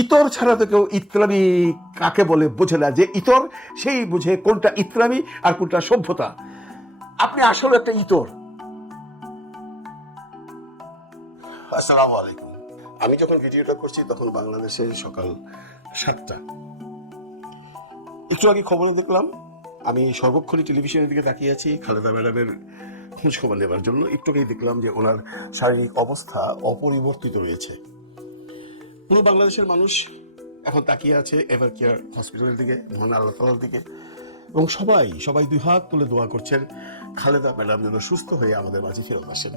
ইতর ছাড়া তো কেউ ইসলামী কাকে বলে বোঝে না। যে ইতর সেই বুঝে কোনটা ইসলামী আর কোনটা সভ্যতা। আপনি আসলে একটা ইতর। আসসালামু আলাইকুম। আমি যখন ভিডিওটা করছি তখন বাংলাদেশে সকাল 7টা। একটু আগে খবরে দেখলাম, আমি সর্বক্ষণই টেলিভিশনের দিকে তাকিয়ে আছি খালেদা ম্যাডামের খোঁজ খবর নেবার জন্য। একটু আগেই দেখলাম যে ওনার শারীরিক অবস্থা অপরিবর্তিত রয়েছে। পুরো বাংলাদেশের মানুষ এখন তাকিয়ে আছে এভার কেয়ার হসপিটালের দিকে, মহান আল্লাহ তাআলার দিকে, এবং সবাই দুই হাত তুলে দোয়া করছেন খালেদা ম্যাডাম যেন সুস্থ হয়ে আমাদের মাঝে ফেরত আসেন।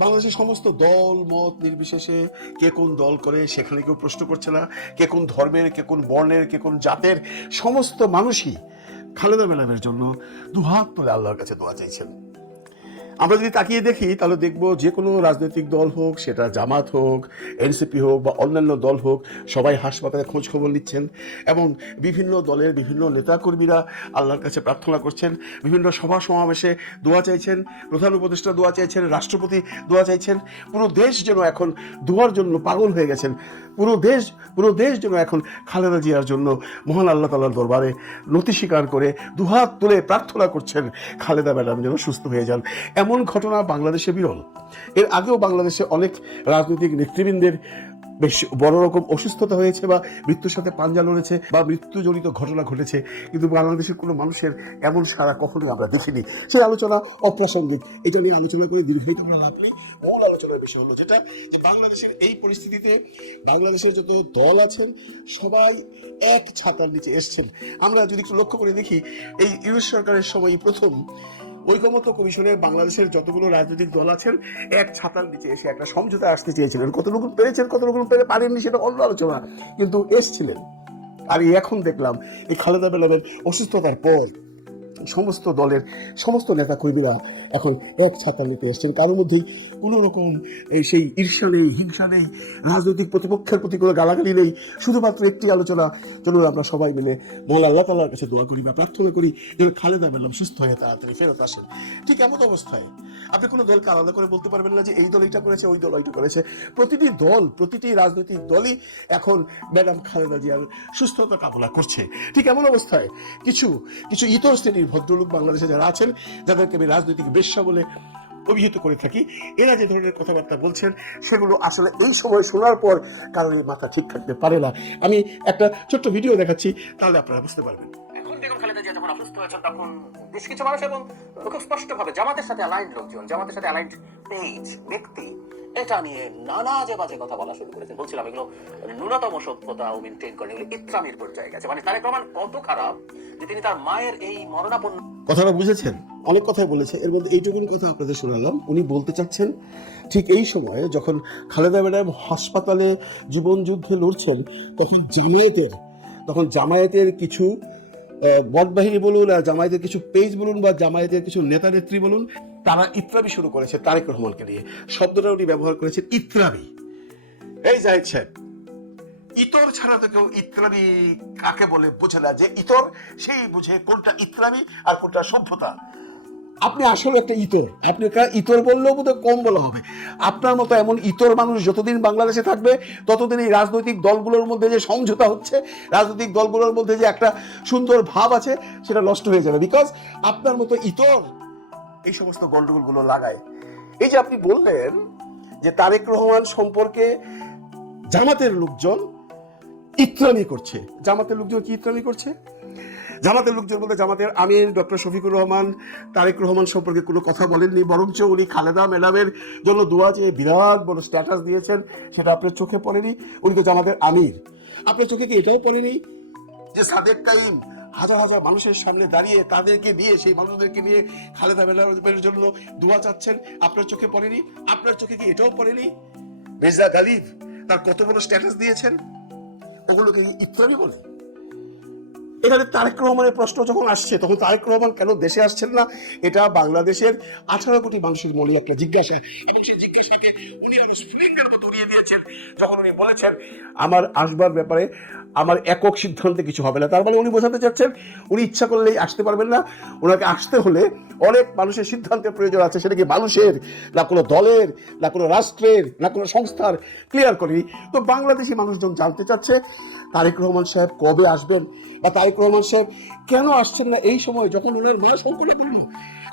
বাংলাদেশের সমস্ত দল মত নির্বিশেষে কে কোন দল করে সেখানে কেউ প্রশ্ন করছে না, কে কোন ধর্মের, কে কোন বর্ণের, কে কোন জাতের, সমস্ত মানুষই খালেদা ম্যাডামের জন্য দুহাত তুলে আল্লাহর কাছে দোয়া চাইছেন। আমরা যদি তাকিয়ে দেখি তাহলে দেখবো যে কোনো রাজনৈতিক দল হোক, সেটা জামাত হোক, এনসিপি হোক বা অন্যান্য দল হোক, সবাই হাসপাতালে খোঁজ খবর নিচ্ছেন এবং বিভিন্ন দলের বিভিন্ন নেতাকর্মীরা আল্লাহর কাছে প্রার্থনা করছেন, বিভিন্ন সভা সমাবেশে দোয়া চাইছেন, প্রধান উপদেষ্টা দোয়া চাইছেন, রাষ্ট্রপতি দোয়া চাইছেন। পুরো দেশ যেন এখন দোয়ার জন্য পাগল হয়ে গেছেন। পুরো দেশ যেন এখন খালেদা জিয়ার জন্য মহান আল্লাহ তাআলার দরবারে নতি স্বীকার করে দুহাত তুলে প্রার্থনা করছেন খালেদা ম্যাডাম যেন সুস্থ হয়ে যান। এমন ঘটনা বাংলাদেশে বিরল। এর আগেও বাংলাদেশে অনেক রাজনৈতিক নেতৃবৃন্দের বেশ বড় রকম অসুস্থতা হয়েছে বা মৃত্যুর সাথে পাঞ্জা লড়েছে বা মৃত্যুজনিত ঘটনা ঘটেছে, কিন্তু বাংলাদেশের কোনো মানুষের এমন সারা কখনোই আমরা দেখিনি। সেই আলোচনা অপ্রাসঙ্গিক, এটা নিয়ে আলোচনা করে দীর্ঘায়িত করা লাভ নেই। মূল আলোচনার বিষয় হলো যেটা, যে বাংলাদেশের এই পরিস্থিতিতে বাংলাদেশের যত দল আছেন সবাই এক ছাতার নিচে এসছেন। আমরা যদি একটু লক্ষ্য করে দেখি, এই ইউনিট সরকারের সময় প্রথম ঐকমত্য কমিশনে বাংলাদেশের যতগুলো রাজনৈতিক দল আছেন এক ছাতার নিচে এসে একটা সমঝোতা আসতে চেয়েছিলেন। কতটুকু পেরেছেন, কতটুকু পারেননি সেটা অন্য আলোচনা, কিন্তু এসছিলেন। আর এখন দেখলাম এই খালেদা ম্যাডামের অসুস্থতার পর সমস্ত দলের সমস্ত নেতা কর্মীরা এখন এক ছাতার নিতে এসছেন। কারোর মধ্যেই কোনো রকম সেই ঈর্ষা নেই, হিংসা নেই, রাজনৈতিক প্রতিপক্ষের প্রতি কোনো গালাগালি নেই। শুধুমাত্র একটি আলোচনা, চলুন আমরা সবাই মিলে মহান আল্লাহ তাআলার কাছে দোয়া করি বা প্রার্থনা করি যেন খালেদা ম্যাডাম সুস্থ হয়ে তাড়াতাড়ি ফেরত আসেন। ঠিক এমন অবস্থায় আপনি কোনো দলকে আলাদা করে বলতে পারবেন না যে এই দল এটা করেছে, ওই দল ওইটা করেছে। প্রতিটি রাজনৈতিক দলই এখন ম্যাডাম খালেদা জিয়ার সুস্থতা কামনা করছে। ঠিক এমন অবস্থায় কিছু ইতর শ্রেণীর ভদ্রলোক বাংলাদেশে যারা আছেন, যাদেরকে আমি রাজনৈতিক বেশ্যা বলে অভিহিত করে থাকি, এরা যে ধরনের কথাবার্তা বলছেন সেগুলো আসলে এই সময় শোনার পর কারোর মাথা ঠিক থাকতে পারে না। আমি একটা ছোট্ট ভিডিও দেখাচ্ছি, তাহলে আপনারা বুঝতে পারবেন। এখন বেগম খালেদা জিয়া যখন অসুস্থ হয়েছেন তখন বেশ কিছু মানুষ এবং খুব স্পষ্টভাবে জামাতের সাথে অ্যালাইন্ড লোকজন, জামাতের সাথে অ্যালাইন্ড পেজ ব্যক্তি এটা নিয়ে নানা যে বাজে কথা বলা শুরু করেছেন। বলছিলাম এগুলো ন্যূনতম সভ্যতাও মেনটেন করেন, এগুলো ইসলামের পর্যায়ে গেছে। মানে তারেক রহমান কত খারাপ যে তিনি তার মায়ের এই মরণাপন্ন কথাটা বুঝেছেন। অনেক কথাই বলেছে, এর মধ্যে এইটুকুনি কথা আপনাদের শোনালাম। উনি বলতে চাচ্ছেন ঠিক এই সময়ে যখন খালেদা ম্যাডাম হাসপাতালে জীবন যুদ্ধে লড়ছেন, তখন জামায়াতের কিছু বদবাহিনী বলুন, আর জামায়াতের কিছু পেজ বলুন বা জামায়াতের কিছু নেতা নেত্রী বলুন, তারা ইত্রাবি শুরু করেছে তারেক রহমানকে নিয়ে। শব্দটা উনি ব্যবহার করেছেন ইত্রাবি। এই জাহিদ সাহেব, ইতর ছাড়া তো কেউ ইসলামী কাকে বলে বোঝে না। যে ইতর সেই বুঝে কোনটা ইসলামী আর কোনটা সভ্যতা। আপনি আসলে একটা ইতর। আপনি ইতর বললেও বোধহয় কম বলা হবে। আপনার মতো এমন ইতর মানুষ যতদিন বাংলাদেশে থাকবে ততদিন এই রাজনৈতিক দলগুলোর মধ্যে যে সমঝোতা হচ্ছে, রাজনৈতিক দলগুলোর মধ্যে যে একটা সুন্দর ভাব আছে, সেটা নষ্ট হয়ে যাবে। বিকজ আপনার মতো ইতর এই সমস্ত গন্ডগোলগুলো লাগায়। এই যে আপনি বললেন যে তারেক রহমান সম্পর্কে জামাতের লোকজন ইসলামী করছে, জামাতের লোকজন কি ইসলামী করছে? জামাতের লোকজন বলতে জামাতের আমির ডক্টর শফিকুর রহমান তারেক রহমান সম্পর্কে কোনো কথা বলেননি, বরঞ্চ উনি খালেদা ম্যাডামের জন্য দোয়া চেয়ে বিরাট বড় স্ট্যাটাস দিয়েছেন। সেটা আপনার চোখে পড়েনি? উনি তো জামাতের আমির। আপনার চোখে কি এটাও পড়েনি যে সাদেক কাইম হাজার হাজার মানুষের সামনে দাঁড়িয়ে তাদেরকে নিয়ে, সেই মানুষদেরকে নিয়ে খালেদা ম্যাডামের জন্য দোয়া চাচ্ছেন? আপনার চোখে পড়েনি? আপনার চোখে কি এটাও পড়েনি মির্জা গালিব তার কত বড় স্ট্যাটাস দিয়েছেন? ওগুলোকে ইসলামী বলে? এখানে তারেক রহমানের প্রশ্ন যখন আসছে, তখন তারেক রহমান কেন দেশে আসছেন না, এটা বাংলাদেশের 18 কোটি মানুষের মনে একটা জিজ্ঞাসা। এবং সেই জিজ্ঞাসাকে উনি আরো স্ফুলিঙ্গের মতো উড়িয়ে দিয়েছেন যখন উনি বলেছেন আমার আসবার ব্যাপারে আমার একক সিদ্ধান্তে কিছু হবে না। তার মানে উনি বোঝাতে চাচ্ছেন উনি ইচ্ছা করলেই আসতে পারবেন না, ওনাকে আসতে হলে অনেক মানুষের সিদ্ধান্তের প্রয়োজন আছে। সেটা কি মানুষের, না কোনো দলের, না কোনো রাষ্ট্রের, না কোনো সংস্থার, ক্লিয়ার করি। তো বাংলাদেশি মানুষজন জানতে চাচ্ছে তারেক রহমান সাহেব কবে আসবেন, বা তারেক রহমান সাহেব কেন আসছেন না এই সময় যখন ওনার মা সংকটে পড়ল।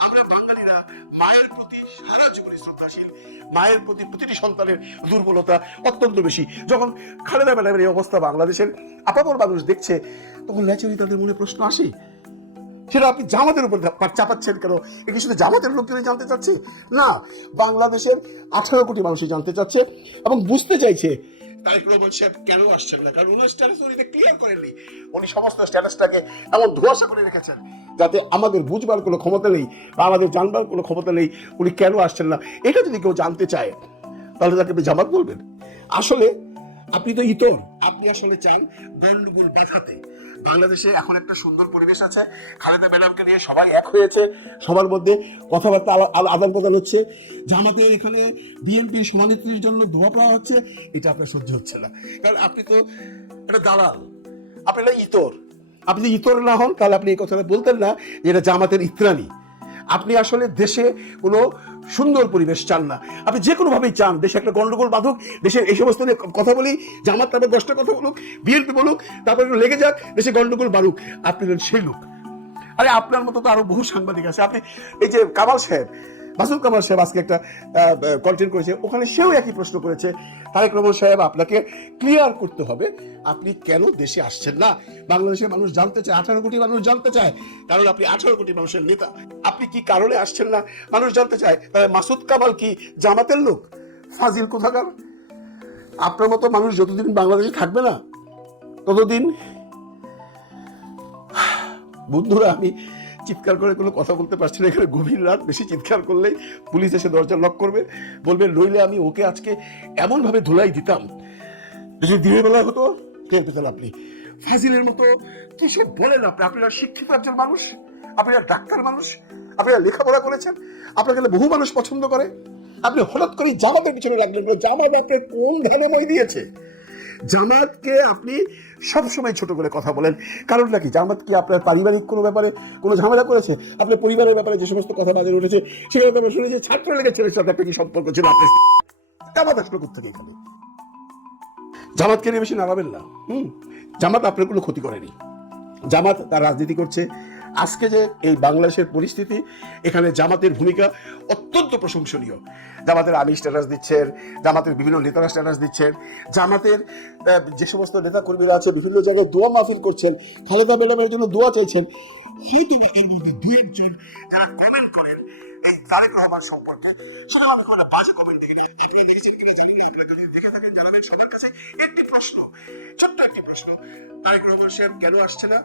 আমরা বাঙালিরা মায়ের প্রতি সারা জীবনে শ্রদ্ধাশীল, মায়ের প্রতি প্রতিটি সন্তানের দুর্বলতা অত্যন্ত বেশি। যখন খালেদা ম্যাডামের এই অবস্থা বাংলাদেশের আপামর মানুষ দেখছে, তখন ন্যাচারালি তাদের মনে প্রশ্ন আসে, সেটা আপনি জামাতের উপর চাপাচ্ছেন কেন? এটি শুধু জামাতের লোকজনই জানতে চাচ্ছে না, বাংলাদেশের 18 কোটি মানুষই জানতে চাচ্ছে এবং বুঝতে চাইছে তারেক রহমান সাহেব কেন আসছেন না। কারণ ওনার স্ট্যাটাস উনি ক্লিয়ার করেননি, উনি সমস্ত স্ট্যাটাসটাকে এমন ধোঁয়াশা করে রেখেছেন যাতে আমাদের বুঝবার কোনো ক্ষমতা নেই বা আমাদের জানবার কোনো ক্ষমতা নেই উনি কেন আসছেন না। এটা যদি কেউ জানতে চায় তাহলে তাকে আপনি জামাত বলবেন? আসলে আপনি তো ইতর, আপনি আসলে চান গন্ডগোল বাঁধাতে। বাংলাদেশে এখন একটা সুন্দর পরিবেশ আছে, খালেদা ম্যাডামকে নিয়ে সবাই এক হয়েছে, সবার মধ্যে কথাবার্তা আদান প্রদান হচ্ছে, জামাতের এখানে বিএনপির সভানেত্রীর জন্য দোয়া পাওয়া হচ্ছে। এটা আপনার সহ্য হচ্ছে না, কারণ আপনি তো একটা দালাল, আপনি একটা ইতর। আপনি যদি ইতর না হন তাহলে আপনি এই কথাটা বলতেন না যে এটা জামাতের ইত্রানি। আপনি আসলে দেশে কোনো সুন্দর পরিবেশ চান না, আপনি যে কোনো ভাবেই চান দেশে একটা গন্ডগোল বাঁধুক, দেশের এই সমস্ত নিয়ে কথা বলি, জামাত তারপর 10টা কথা বলুক, বিএনপি বলুক, তারপর একটু লেগে যাক, দেশে গন্ডগোল বাড়ুক। আপনি সেই লোক। আরে আপনার মতো তো আরো বহু সাংবাদিক আছে। আপনি এই যে কামাল সাহেব, মাসুদ কামাল সাহেব আজকে একটা কন্টেন্ট করেছে, ওখানে সেও একই প্রশ্ন করেছে, তারেক রহমান সাহেব আপনাকে ক্লিয়ার করতে হবে আপনি কেন দেশে আসছেন না। বাংলাদেশের মানুষ জানতে চায়, 18 কোটি মানুষ জানতে চায়, কারণ আপনি 18 কোটি মানুষের নেতা। আপনি কি কারণে আসছেন না মানুষ জানতে চায়। তাহলে মাসুদ কামাল কি জামাতের লোক? ফাজিল কোথাকার। আপনার মতো মানুষ যতদিন বাংলাদেশে থাকবে না ততদিন, বন্ধুরা আমি চিৎকার করে কোনো কথা বলতে পারছি না, এখানে গভীর রাত, বেশি চিৎকার করলেই পুলিশ এসে দরজা লক করবে, বলবে নইলে আমি ওকে আজকে এমনভাবে ধুলাই দিতাম, যদি দিনের বেলা হতো টের পেতেন আপনি। ফাজিলের মতো কি সব বলেন আপনি? আপনারা শিক্ষিত একজন মানুষ, আপনারা ডাক্তার মানুষ, আপনারা লেখাপড়া করেছেন, আপনাকে বহু মানুষ পছন্দ করে, আপনি হঠাৎ করে জামাতের পিছনে লাগলেন। জামাত আপনি কোন ধানে মই দিয়েছে? জামাতকে আপনি সবসময় ছোট করে কথা বলেন, কারণ নাকি জামাত কি আপনার পারিবারিক কোনো ব্যাপারে কোনো ঝামেলা করেছে? আপনার পরিবারের ব্যাপারে যে সমস্ত কথা বাজে উঠেছে সেগুলো তো আমরা শুনেছি ছাত্র লীগের ছেলের সাথে একটা কি সম্পর্ক ছিল আপনার। জামাত আসলো কোথেকে এখানে? জামাতকে নিয়ে বেশি নাড়াবেন না। জামাত আপনার কোনো ক্ষতি করেনি, জামাত তার রাজনীতি করছে। আজকে যে এই বাংলাদেশের পরিস্থিতি, এখানে জামাতের ভূমিকা অত্যন্ত প্রশংসনীয়। জামাতের আমির স্ট্যাটাস দিচ্ছেন, জামাতের বিভিন্ন নেতারা স্ট্যাটাস দিচ্ছেন, জামাতের যে সমস্ত নেতা কর্মীরা আছে বিভিন্ন জায়গায় দোয়া মাহফিল করছেন, খালেদা ম্যাডামের জন্য দোয়া চাইছেন। হয়তো এর মধ্যে দু একজন যারা কমেন্ট করেন এই তারেক রহমান সম্পর্কে, সেটা আমি কোনো বাজে কমেন্ট দেখি না। আপনি দেখেছেন কিনা জানি না, আপনারা যদি দেখে থাকেন জানাবেন। সবার কাছে একটি প্রশ্ন, ছোট্ট একটি প্রশ্ন, তারেক রহমান সাহেব কেন আসছে না,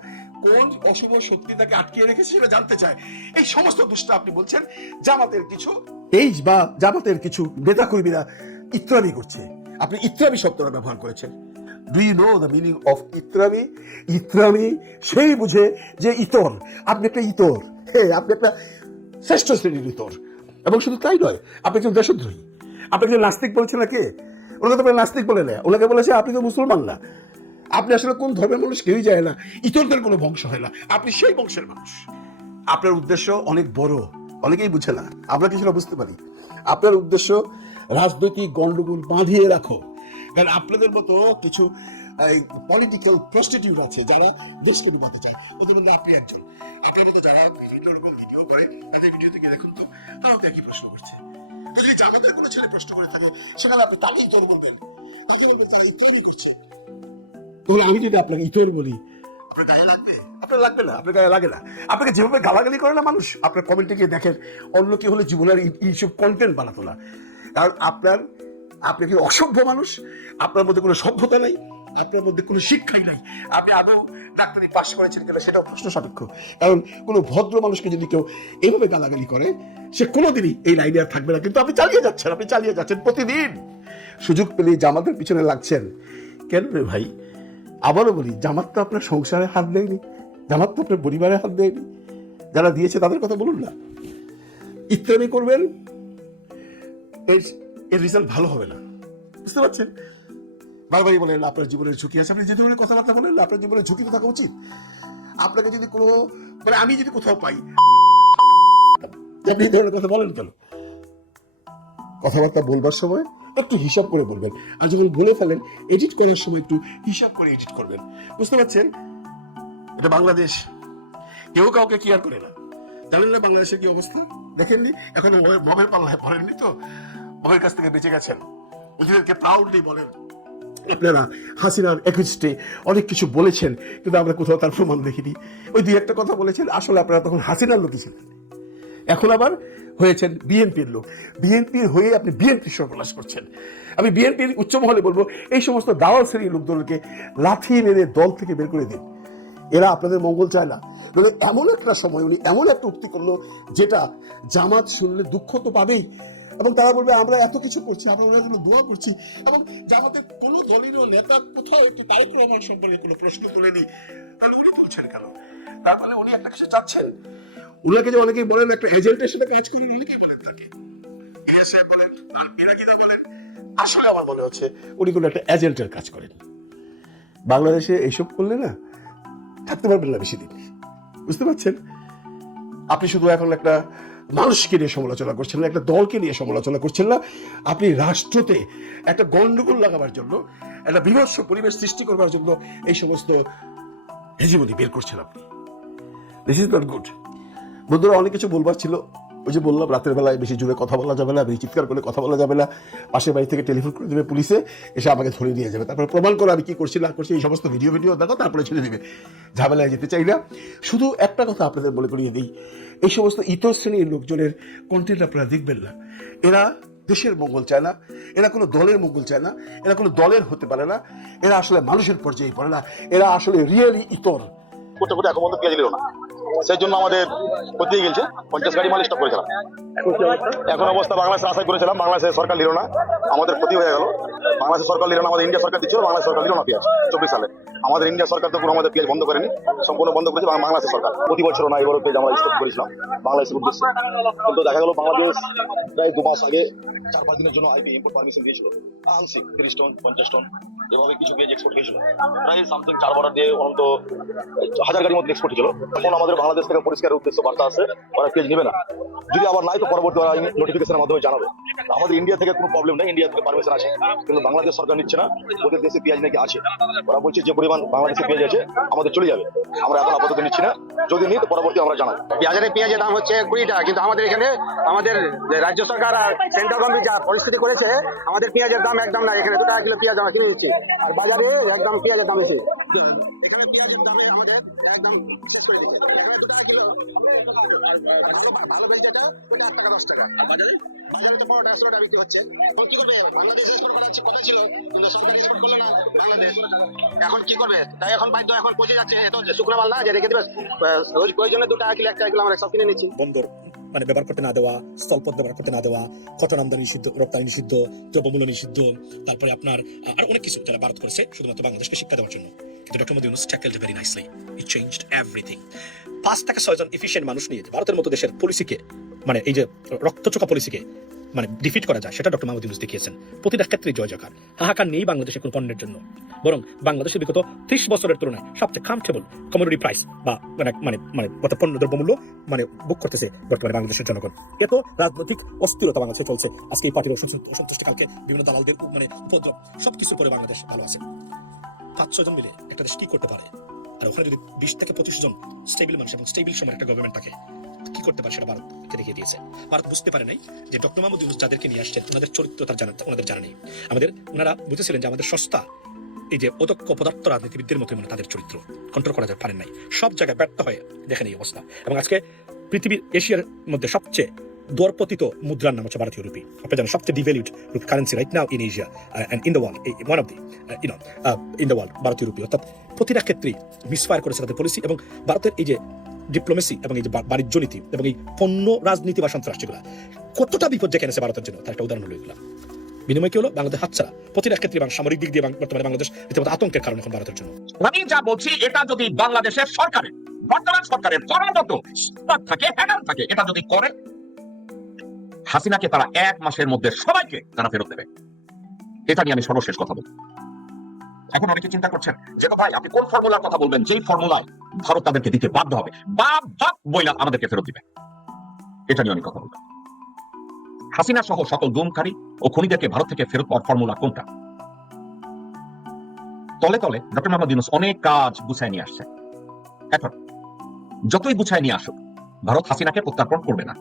কোন অশুভ শক্তি তাকে আটকিয়ে রেখেছে সেটা জানতে চায়। এই সমস্ত দুষ্টা আপনি বলছেন জামাতের কিছু পেজ বা জামাতের কিছু নেতা কর্মীরা ইত্রামি করছে, আপনি ইত্রামি শব্দটা ব্যবহার করেছেন। Do you know the meaning of ইত্রামি? ইত্রামি সেই বুঝে যে ইতর, আপনি একটা ইতর, হ্যাঁ আপনি একটা শ্রেষ্ঠ শ্রেণীর ইতর। এবং শুধু তাই নয়, আপনি একজন দেশদ্রোহী। আপনাকে যে নাস্তিক বলছে না কে? ওনাকে তো নাস্তিক বলে না, ওনাকে বলেছে আপনি তো মুসলমান না। আপনি আসলে কোন ধর্মের মানুষ কেউই যায় না, ইতরদের কোনো বংশ হয় না, আপনি সেই বংশের মানুষ। আপনার উদ্দেশ্য অনেক বড়, অনেকেই বুঝে না, আমরা কিছুটা বুঝতে পারি। আপনার উদ্দেশ্য রাজনৈতিক গন্ডগোল বাঁধিয়ে রাখো, কারণ আপনাদের মতো কিছু পলিটিক্যাল প্রস্টিটিউট আছে যারা দেশকে ডুবাতে চায়, ওদের মধ্যে আপনি একজন। আপনার মতো যারা বিভিন্ন রকম ভিডিও করে, তাদের ভিডিও থেকে দেখুন তো, তারাও তো একই প্রশ্ন করছে। যদি আমাদের কোনো ছেলে প্রশ্ন করে থাকে সেখানে আপনি তাকে ইতর বলবেন, তাকে বলবেন তাকে তৈরি করছে। তাহলে আমি যদি আপনাকে ইতর বলি, আপনার গায়ে লাগবে? আপনার লাগবে না, আপনার গায়ে লাগে না। আপনাকে যেভাবে গালাগালি করে না মানুষ, আপনার কমেন্টে গিয়ে দেখেন অন্য কেউ হলে জীবনের এইসব কন্টেন্ট বানাতো না। কারণ আপনি কি অসভ্য মানুষ, আপনার মধ্যে কোনো সভ্যতা নাই, আপনার মধ্যে কোনো শিক্ষাই নাই। আপনি আদৌ ডাক্তারি পাশ করেছেন কিনা সেটাও প্রশ্ন সাপেক্ষ। কারণ কোনো ভদ্র মানুষকে যদি কেউ এইভাবে গালাগালি করে সে কোনোদিনই এই লাইনে আর থাকবে না। কিন্তু আপনি চালিয়ে যাচ্ছেন প্রতিদিন। সুযোগ পেলে জামাতের পিছনে লাগছেন কেন রে ভাই? আবারও বলি, জামাত তো আপনার সংসারে হাত দেয়নি, জামাত তো আপনার পরিবারে হাত দেয়নি। যারা দিয়েছে তাদের কথা বলুন না। ইত্যাদি করবেন, এর রেজাল্ট ভালো হবে না, বুঝতে পারছেন? বারবারই বলেন আপনার জীবনের ঝুঁকি আছে, আপনি যে ধরনের কথাবার্তা বলেন আপনার জীবনের ঝুঁকি তো থাকা উচিত। আপনাকে যদি কোনো মানে আমি যদি কোথাও পাই আপনি এই ধরনের কথা বলেন কেন? কথাবার্তা বলবার সময় একটু হিসাব করে বলবেন, আর যখন বলে ফেলেন এডিট করার সময় একটু হিসাব করে এডিট করবেন। বুঝতে পারছেন? এটা বাংলাদেশ, কেউ কাউকে কেয়ার করে না। জানেন না বাংলাদেশের কি অবস্থা? দেখেননি এখনো মবের পাল্লায় পড়েননি তো, মবের কাছ থেকে বেঁচে গেছেন। ওদেরকে প্রাউডলি বলেন আপনারা হাসিনার একুইস্টে অনেক কিছু বলেছেন, কিন্তু আমরা কোথাও তার প্রমাণ দেখিনি। ওই দুই একটা কথা বলেছেন, আসলে আপনারা তখন হাসিনার লোকই ছিলেন। এখন আবার হয়েছেন বিএনপির লোক, বিএনপির হয়ে আপনি বিএনপির সর্বনাশ করছেন। আমি বিএনপির উচ্চ মহলে বলবো এই সমস্ত দাওয়াল শ্রেণীর লোকদেরকে লাথি মেরে দল থেকে বের করে দিন। এরা আপনাদের মঙ্গল চায় না। মানে এমন একটা সময় উনি এমন একটা উক্তি করলো যেটা জামাত শুনলে দুঃখ তো পাবেই, এবং তারা বলবে আমরা এত কিছু করছি, আমরা ওনার জন্য দোয়া করছি, এবং জামাতের কোনো দলেরও নেতা কোথাও একটু তারেক রহমান সম্পর্কে কোনো প্রশ্ন তুলেনি, তাহলে উনি তুলছেন কেন? তার মানে উনি একটা কিছু চাচ্ছেন। উনাকে যে অনেকেই বলেন একটা এজেন্টের সাথে কাজ করেন, অনেকেই বলেন তাকে বলেন, আর বিরাগীরা বলেন, আসলে আমার মনে হচ্ছে উনি কোনো একটা এজেন্টের কাজ করেন। বাংলাদেশে এইসব করলে না থাকতে পারবেন না বেশি দিন। বুঝতে পারছেন? আপনি শুধু এখন একটা মানুষকে নিয়ে সমালোচনা করছেন না, একটা দলকে নিয়ে সমালোচনা করছেন না, আপনি রাষ্ট্রতে একটা গন্ডগোল লাগাবার জন্য, একটা বিভৎস পরিবেশ সৃষ্টি করবার জন্য এই সমস্ত হেজিমনি বের করছেন আপনি। This is not good. বন্ধুরা, অনেক কিছু বলবার ছিল। ওই যে বললাম রাতের বেলায় বেশি জোরে কথা বলা যাবে না, বেশি চিৎকার করে কথা বলা যাবে না। পাশের বাড়ি থেকে টেলিফোন করে দেবে পুলিশে, এসে আমাকে ধরে নিয়ে যাবে, তারপরে প্রমাণ করে আমি কি করছি না করছি এই সমস্ত ভিডিও দেখো, তারপরে ছেড়ে দেবে। ঝামেলায় যেতে চাই না। শুধু একটা কথা আপনাদের বলে করিয়ে দিই, এই সমস্ত ইতর শ্রেণীর লোকজনের কন্টেন্ট আপনারা দেখবেন না। এরা দেশের মঙ্গল চায় না, এরা কোনো দলের মঙ্গল চায় না, এরা কোনো দলের হতে পারে না, এরা আসলে মানুষের পর্যায়ে পড়ে না, এরা আসলে রিয়েলি ইতর। করতে করতে এখন পর্যন্ত পেঁয়াজ নিল না, সেই জন্য আমাদের ক্ষতি হয়ে গেছে। 50 গাড়ি মাল স্টপ করেছিলাম। এখন অবস্থা বাংলাদেশে আশাই করেছিলাম, বাংলাদেশের সরকার নিল না, আমাদের ক্ষতি হয়ে গেল। বাংলাদেশের সরকার নিল না, আমাদের ইন্ডিয়া সরকার দিচ্ছিল, বাংলাদেশ সরকার নিল না পেঁয়াজ 24 সালে। আমাদের ইন্ডিয়া সরকার তো পুরো আমাদের পেঁয়াজ বন্ধ করেনি, সম্পূর্ণ বন্ধ করেছে বাংলাদেশের সরকার। প্রতি বছর না, এবারও পেঁয়াজ আমরা স্টপ করেছিলাম বাংলাদেশের উদ্দেশ্যে। কিন্তু দেখা গেল বাংলাদেশ প্রায় 2 মাস আগে 4-5 দিনের জন্য আইপি ইম্পোর্ট পারমিশন দিয়েছিল, আনছি 30 টন 50 টন এভাবে কিছু পেঁয়াজ এক্সপোর্ট হয়েছিল। প্রায় সামথিং 4 বর্ডার দিয়ে অন্তত 1000 গাড়ির মধ্যে এক্সপোর্ট হয়েছিল। এখন আমাদের বাংলাদেশ থেকে পরিষ্কার উদ্দেশ্য বার্তা আছে, ওরা পেঁয়াজ নেবে না। যদি আবার নাই তো পরবর্তী ওরা নোটিফিকেশনের মাধ্যমে জানাবে। আমাদের ইন্ডিয়া থেকে কোনো প্রবলেম নেই, ইন্ডিয়া থেকে পারমিশন আছে, কিন্তু বাংলাদেশ সরকার নিচ্ছে না। ওদের দেশে পেঁয়াজ নাকি আছে, ওরা বলছে যে পরিমাণ বাংলাদেশে পেঁয়াজ আছে আমাদের চলে যাবে। আমরা এখন আপাতত নিচ্ছি না, যদি নিই তো পরবর্তী আমরা জানাই। পেঁয়াজের দাম হচ্ছে 20 টাকা, কিন্তু আমাদের এখানে আমাদের রাজ্য সরকার আর সেন্ট্রাল গভর্নমেন্ট যা পরিস্থিতি করেছে, আমাদের পেঁয়াজের দাম একদম না। এখানে 2 টাকা কিলো পেঁয়াজ আমরা কিনে নিচ্ছি, আর বাজারে একদম পেঁয়াজের দাম বেশি। এখানে পেঁয়াজের দামে আমাদের একদম শেষ করে দিচ্ছে। এখানে 2 টাকা কিলো ভালো পেঁয়াজ যেটা ওটা 8 টাকা 10 টাকা, বাজারে তো 15 টাকা 16 টাকা বিক্রি হচ্ছে। কি করবে? বাংলাদেশ এক্সপোর্ট করার কথা ছিল, কিন্তু সরকার এক্সপোর্ট করলো না বাংলাদেশ। এখন কি করবে? তাই এখন বাধ্য, এখন পৌঁছে যাচ্ছে, এত শুক্রবার না যে রেখে দেবে। ওই জন্য 2 টাকা কিলো 1 টাকা কিলো আমরা সব কিনে নিচ্ছি। বন্দর মানে ব্যবহার করতে না দেওয়া, স্থলপথ ব্যবহার করতে না দেওয়া, কটন আমদানি নিষিদ্ধ, রপ্তানি নিষিদ্ধ, দ্রব্যমূল্য নিষিদ্ধ, তারপরে আপনার আর অনেক কিছু যারা ভারত করেছে শুধুমাত্র বাংলাদেশকে শিক্ষা দেওয়ার জন্য। কিন্তু ডক্টর মোদি Yunus tackled very nicely, it changed everything. 5 থেকে 6 জন এফিশিয়েন্ট মানুষ নিয়ে ভারতের মতো দেশের পলিসিকে, মানে এই যে রক্তচোখা পলিসিকে মানে ডিফিট করা যায়, সেটা ডক্টর মোহাম্মদ ইউনূস দেখিয়েছেন। প্রতিটা ক্ষেত্রে জয় জয়কার, হাহাকার নেই বাংলাদেশের কোনো পণ্যের জন্য। বরং বাংলাদেশের বিগত 30 বছরের তুলনায় সবচেয়ে কমফর্টেবল কমোডিটি প্রাইস বা পণ্য দ্রব্যমূল্য বুক করতেছে বর্তমানে বাংলাদেশের জনগণ। এত রাজনৈতিক অস্থিরতা বাংলাদেশে চলছে, আজকে এই পার্টির অসন্তুষ্টি, কালকে বিভিন্ন দালালদের উপদ্রব, সবকিছু পরে বাংলাদেশ ভালো আছে। 5-6 জন মিলে একটা দেশ কি করতে পারে? আর ওখানে যদি 20 থেকে 25 জন স্টেবল মানুষ এবং স্টেবল সময় একটা গভর্নমেন্ট থাকে, কি করতে পারে সেটা ভারতকে দেখিয়ে দিয়েছে। ভারত বুঝতে পারে নাই যে ডক্টর মোহাম্মদ ইউনূস যাদেরকে নিয়ে আসছেন ওনাদের চরিত্র ওনাদের জানা নেই। ওনারা বুঝেছিলেন যে আমাদের সস্তা এই যে অদক্ষ পদার্থ রাজনীতিবিদদের মতো তাদের চরিত্র কন্ট্রোল করা পারেন নাই, সব জায়গায় ব্যর্থ হয়ে দেখেন এই অবস্থা। এবং আজকে পৃথিবীর এশিয়ার মধ্যে সবচেয়ে দরপতিত মুদ্রার নাম হচ্ছে ভারতীয় রুপি। আপনি জানেন সবচেয়ে devalued currency right now in Asia and in the world, one of the in the world ভারতীয় রুপি। অর্থাৎ প্রতিটা ক্ষেত্রেই মিসফায়ার করেছে তাদের পলিসি। এবং ভারতের এই যে ডিপ্লোমেসি এবং এই যে বাণিজ্য নীতি এবং এই পণ্য রাজনীতি বা সন্ত্রাসীগুলা কতটা বিপদ ডেকে এনেছে ভারতের জন্য, তার একটা উদাহরণ হলো এগুলা। বিনিময় কি হলো? বাংলাদেশ হাতছাড়া প্রতিটা ক্ষেত্রে এবং সামরিক দিক দিয়ে বর্তমানে বাংলাদেশ রীতিমতো আতঙ্কের কারণ এখন ভারতের জন্য। আমি যা বলছি এটা যদি বাংলাদেশের সরকারের, বর্তমান সরকারের কর্মরত স্টাফ থাকে, হ্যান্ডার থাকে, এটা যদি করে, হাসিনাকে তারা 1 মাসের মধ্যে সবাইকে তারা ফেরত দেবে। এটা নিয়ে আমি সর্বশেষ কথা বলবো। এখন অনেকে চিন্তা করছেন যে ভাই আপনি কোন ফর্মুলার কথা বলবেন, যেই ফর্মুলায় ভারত তাদেরকে দিতে বাধ্য হবে, বাপ বইলা আমাদেরকে ফেরত দিবে, এটা নিয়ে অনেক কথা বলবেন। হাসিনা সহ সকল গুমকারী ও খুনিদেরকে ভারত থেকে ফেরত পাওয়ার ফর্মুলা কোনটা? তলে তলে ডক্টর মোহাম্মদ ইউনূস অনেক কাজ গুছায় নিয়ে আসছে। এখন যতই গুছায় নিয়ে আসুক, ভারত হাসিনাকে প্রত্যার্পণ করবে না,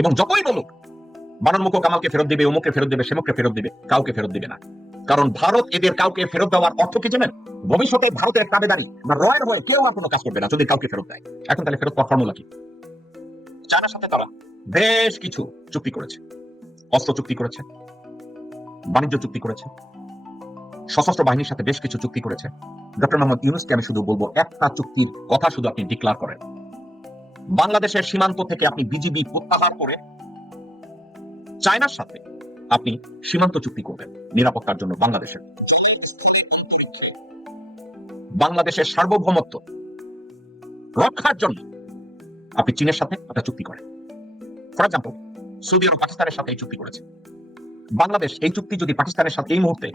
এবং যতই বলুক বানরমুখ কামালকে ফেরত দিবে, অমুককে ফেরত দিবে, সেমুককে ফেরত দিবে, কাউকে ফেরত দিবে না। কারণ ভারত এদের কাউকে ফেরত দেওয়ার অর্থ কি জানেন? ভবিষ্যতে ভারতের তাবেদারি বা রয়ের হয়ে কেউ আর কোনো কাজ করবে না যদি কাউকে ফেরত দেয়। এখন তাহলে ফেরত পাওয়ার ফর্মুলা কি? চায়নার সাথে তারা বেশ কিছু চুক্তি করেছে, অস্ত্র চুক্তি করেছে, বাণিজ্য চুক্তি করেছে, সশস্ত্র বাহিনীর সাথে বেশ কিছু চুক্তি করেছে। ডক্টর মোহাম্মদ ইউনূসকে আমি শুধু বলবো, একটা চুক্তির কথা শুধু আপনি ডিক্লার করেন, বাংলাদেশের সীমান্ত থেকে আপনি বিজিবি প্রত্যাহার করে চায়নার সাথে আপনি সীমান্ত চুক্তি করবেন নিরাপত্তার জন্য, বাংলাদেশের সার্বভৌমত্ব রক্ষার জন্য আপনি চীনের সাথে একটা চুক্তি করেন। ফর এক্সাম্পল, সৌদি আরব পাকিস্তানের সাথে এই চুক্তি করেছে। বাংলাদেশ এই চুক্তি যদি পাকিস্তানের সাথে এই মুহূর্তে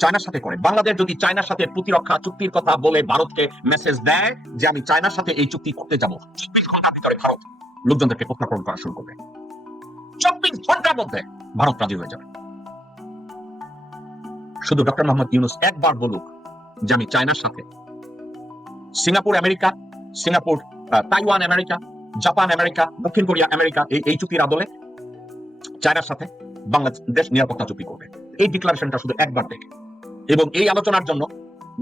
চায়নার সাথে করে, বাংলাদেশ যদি চায়নার সাথে প্রতিরক্ষা চুক্তির কথা বলে ভারতকে মেসেজ দেয় যে আমি চায়নার সাথে এই চুক্তি করতে যাব, 24 ঘন্টার ভিতরে ভারত লোকজনদেরকে প্রত্যার্পণ করা শুরু করবে। 24 ঘন্টার মধ্যে ভারত রাজি হয়ে যাবে। শুধু ডক্টর মোহাম্মদ ইউনূস একবার বলুক যে আমি চায়নার সাথে, Singapore America, Taiwan America, Japan America, দক্ষিণ কোরিয়া আমেরিকা এই চুক্তির আদলে চায়নার সাথে বাংলাদেশ নিরাপত্তা চুক্তি করবে। এই ডিক্লারেশনটা শুধু একবার দেখে, এবং এই আলোচনার জন্য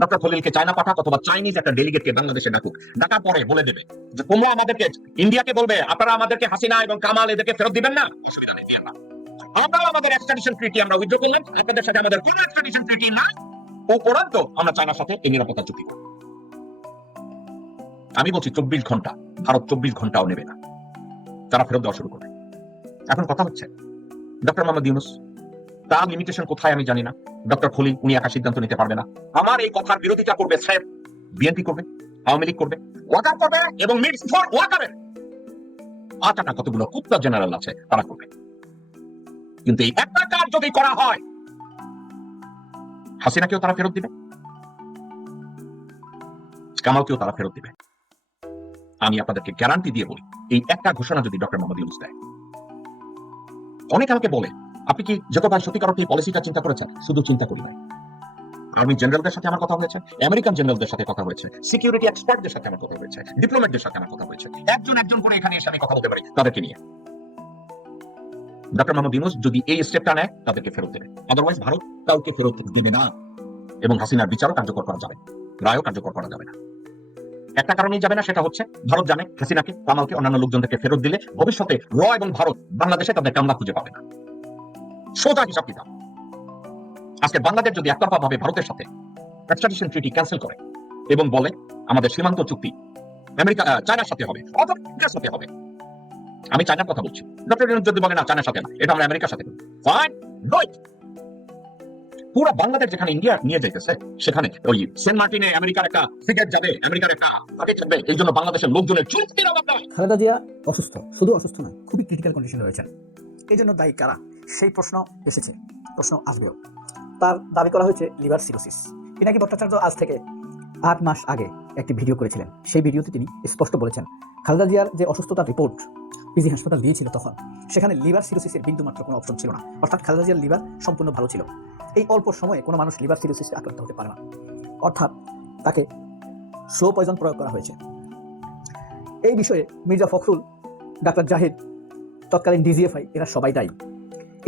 ডক্টর খলিলকে চায়না পাঠাক অথবা চাইনিজ একটা ডেলিগেটকে বাংলাদেশে ডাকুক, ডাকার পরে বলে দেবে যে তোমরা আমাদেরকে, ইন্ডিয়াকে বলবে আপনারা আমাদেরকে হাসিনা এবং কামাল এদেরকে ফেরত দিবেন না, অসুবিধা নেই, আমরা আমাদের এক্সট্রাডিশন ট্রিটি আমরা উইথড্র করলাম, আপনাদের সাথে আমাদের কোনো এক্সট্রাডিশন ট্রিটি নাই, উপরন্তু আমরা চায়নার সাথে এই নিরাপত্তা চুক্তি করব। আমি বলছি 24 ঘন্টা, ভারত 24 ঘন্টাও নেবে না, তারা ফেরত দেওয়া শুরু করবে। এখন কথা হচ্ছে ডক্টর মোহাম্মদ ইউনূস তার লিমিটেশন কোথায় আমি জানি না, ডক্টর খলিল উনি একা সিদ্ধান্ত নিতে পারবে না। আমার এই কথার বিরোধিতা করবে স্যার বিএনপি করবে, আওয়ামী লীগ করবে, ওয়াকার করবে, এবং মিডস ফর ওয়াকারের 8 কতগুলো কুত্তা জেনারেল আছে তারা করবে। কিন্তু এই একটা কাজ যদি করা হয়, হাসিনাকেও তারা ফেরত দিবে, কামালকেও তারা ফেরত দিবে। আমি আপনাদেরকে গ্যারান্টি দিয়ে বলি, এই একটা ঘোষণা যদি ডক্টর মোহাম্মদ ইউনূস দেয়। অনেকে আমাকে বলে আপনি কি যতবার সত্যিকার অর্থে এই পলিসিটা চিন্তা করেছেন? শুধু চিন্তা করি নাই, আর্মি জেনারেলদের সাথে আমার কথা হয়েছে, আমেরিকান জেনারেলদের সাথে কথা হয়েছে, সিকিউরিটি এক্সপার্টদের সাথে আমার কথা হয়েছে, ডিপ্লোম্যাটদের সাথে আমার কথা হয়েছে, একজন করে এখানে এসে আমি কথা বলতে পারি তাদেরকে নিয়ে। ডক্টর মোহাম্মদ ইউনূস যদি এই স্টেপটা নেয়, তাদেরকে ফেরত দেবে, আদারওয়াইজ ভারত কাউকে ফেরত দেবে না, এবং হাসিনার বিচারও কার্যকর করা যাবে, রায়ও কার্যকর করা যাবে না। একটা কারণেই যাবে না, সেটা হচ্ছে ভারত জানে হাসিনাকে, কামালকে, অন্যান্য লোকজনদেরকে ফেরত দিলে ভবিষ্যতে র এবং ভারত বাংলাদেশে তাদের কামলা খুঁজে পাবে না। সোজা হিসাব কিতাব। আজকে বাংলাদেশ যদি একতরফা ভাবে ভারতের সাথে এক্সট্রাডিশন ট্রিটি ক্যান্সেল করে এবং বলে আমাদের সীমান্ত চুক্তি চায়নার সাথে হবে অথবা আমেরিকার সাথে হবে, আমি চায়নার কথা বলছি, ডক্টর ইউনূস যদি বলে না চায়নার সাথে না, এটা আমরা আমেরিকার সাথে করি, ফাইন, রাইট। পুরো বাংলাদেশ যেখানে ইন্ডিয়া নিয়ে যাইতেছে, সেখানে ওই সেন্ট মার্টিনে আমেরিকার একটা ফ্রিগেট যাবে, আমেরিকার একটা ফ্রিগেট যাবে, এই জন্য বাংলাদেশের লোকজনের চুক্তির অভাব নয়। খালেদা জিয়া অসুস্থ, শুধু অসুস্থ নয়, খুবই ক্রিটিক্যাল কন্ডিশনে রয়েছেন। এই জন্য দায়ী কারা, সেই প্রশ্ন এসেছে, প্রশ্ন আসবেও। তার দাবি করা হয়েছে লিভার সিরোসিস। পিনাকি ভট্টাচার্য আজ থেকে 8 মাস আগে একটি ভিডিও করেছিলেন, সেই ভিডিওতে তিনি স্পষ্ট বলেছেন খালেদা জিয়ার যে অসুস্থতার রিপোর্ট পিজি হাসপাতাল দিয়েছিল তখন, সেখানে লিভার সিরোসিসের বিন্দুমাত্র কোনো অপশন ছিল না, অর্থাৎ খালেদা জিয়ার লিভার সম্পূর্ণ ভালো ছিল। এই অল্প সময়ে কোনো মানুষ লিভার সিরোসিসে আক্রান্ত হতে পারে না, অর্থাৎ তাকে স্লো পয়জন প্রয়োগ করা হয়েছে। এই বিষয়ে মির্জা ফখরুল, ডাক্তার জাহিদ, তৎকালীন ডিজিএফআই, এরা সবাই দায়ী।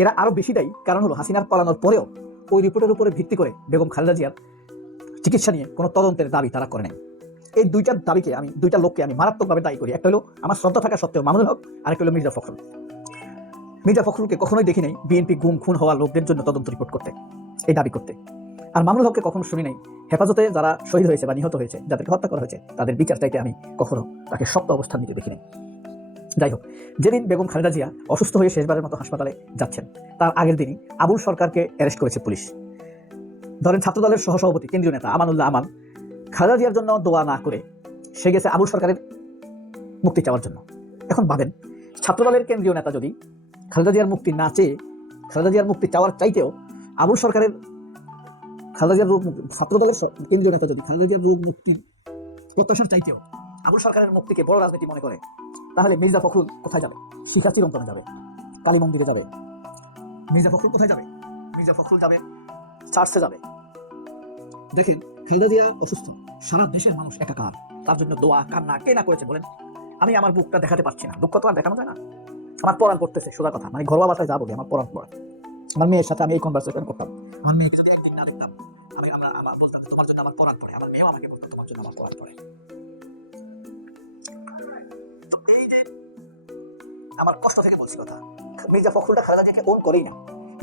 এরা আরও বেশি দায়ী, কারণ হলো হাসিনার পালানোর পরেও ওই রিপোর্টের উপরে ভিত্তি করে বেগম খালেদা জিয়ার চিকিৎসা নিয়ে কোনো তদন্তের দাবি তারা করে নাই। এই দুইটা লোককে আমি মারাত্মকভাবে দায়ী করি। একটা হলো আমার শ্রদ্ধা থাকা সত্ত্বেও মামুনুল হক, আরেকটা হলো মির্জা ফখরুল। মির্জা ফখরুলকে কখনোই দেখি নাই বিএনপি গুম খুন হওয়া লোকদের জন্য তদন্ত রিপোর্ট করতে, এই দাবি করতে। আর মামুনুল হককে কখনো শুনি নাই হেফাজতে যারা শহীদ হয়েছে বা নিহত হয়েছে, যাদেরকে হত্যা করা হয়েছে, তাদের বিচার চাইতে আমি কখনো তাকে শক্ত অবস্থান নিতে দেখি নাই। যাই হোক, যেদিন বেগম খালেদা জিয়া অসুস্থ হয়ে শেষবারের মতো হাসপাতালে যাচ্ছেন, তার আগের দিনই আবুল সরকারকে অ্যারেস্ট করেছে পুলিশ। ধরেন ছাত্রদলের সহসভাপতি, কেন্দ্রীয় নেতা আমানুল্লাহ আমান খালেদা জিয়ার জন্য দোয়া না করে সে গেছে আবুল সরকারের মুক্তি চাওয়ার জন্য। এখন ভাবেন, ছাত্রদলের কেন্দ্রীয় নেতা যদি খালেদা জিয়ার মুক্তি না চেয়ে, খালেদা জিয়ার মুক্তি চাওয়ার চাইতেও আবুল সরকারের খালেদা জিয়ার রোগ ছাত্র দলের কেন্দ্রীয় নেতা যদি খালেদা জিয়ার রোগ মুক্তির প্রত্যাশার চাইতেও আবুল সরকারের মুক্তিকে বড় রাজনীতি মনে করে, তাহলে মির্জা ফখরুল কোথায় যাবে? শিখা চিরন্তনে যাবে, কালী মন্দিরে যাবে। মির্জা ফখরুল কোথায় যাবে? মির্জা ফখরুল যাবে চার্চে যাবে। দেখেন, খালেদা জিয়া অসুস্থ, সারা দেশের মানুষ একাকার, তার জন্য দোয়া কান্না কে না করেছে বলেন? আমি আমার বুকটা দেখাতে পারছি না, দুঃখ তো আর দেখানো যায় না। আমার পরাণ করতেছে, সোজা কথা, মানে ঘরোয়া বাসায় যাবো, আমার পরাণ পড়ে। আমার মেয়ের সাথে আমি এই কনভারসেশন করতাম, আমার মেয়েকে যদি একদিন না দেখতাম, আমার বলতাম তোমার জন্য আমার পরাণ পড়ে, আমার মেয়েও আমাকে বলতো তোমার জন্য আমার পরাণ পড়ে। তো এই যে আমার কষ্ট থেকে বলছি কথা, মির্জা ফখরুলটা খালেদা জিয়াকে ওন করেই না।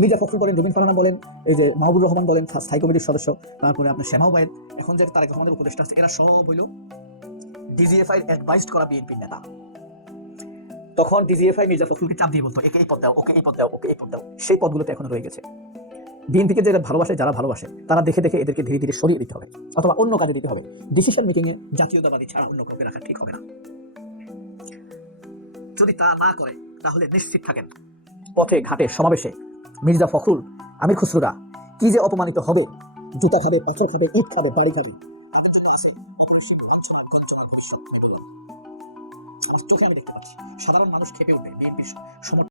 মির্জা ফখরুল বলেন, রবিন ফারহানা বলেন, এই যে মাহবুবুর রহমান বলেন স্থায়ী কমিটির সদস্য, তারপরে আপনার শ্যামাও বাইন, এখন যে তারেক রহমানের উপদেষ্টা আছে, এরা সব হইল ডিজিএফআই অ্যাডভাইসড করা বিএনপির নেতা। তখন ডিজিএফআই মির্জা ফখরুলকে চাপ দিয়ে বলতো একে এই পদ দাও, ওকে এই পদ দাও, ওকে এই পদ দাও। সেই পদগুলোতে এখনো রয়ে গেছে। বিএনপিকে যারা ভালোবাসে তারা দেখে দেখে এদেরকে ধীরে ধীরে সরিয়ে দিতে হবে, অথবা অন্য কাজে দিতে হবে। ডিসিশন মিটিং এ জাতীয়তাবাদী ছাড়া অন্য কাউকে রাখা ঠিক হবে না। যদি তা না করে তাহলে নিশ্চিত থাকেন, পথে ঘাটে সমাবেশে মির্জা ফখরুল, আমির খুসরুরা কি যে অপমানিত হবে। জুতা খাবে, পাথর খাবে, ইট খাবে, বাড়ি খাবে। আমার চোখে আমি দেখতে পাচ্ছি সাধারণ মানুষ খেপে উঠবে বিএনপির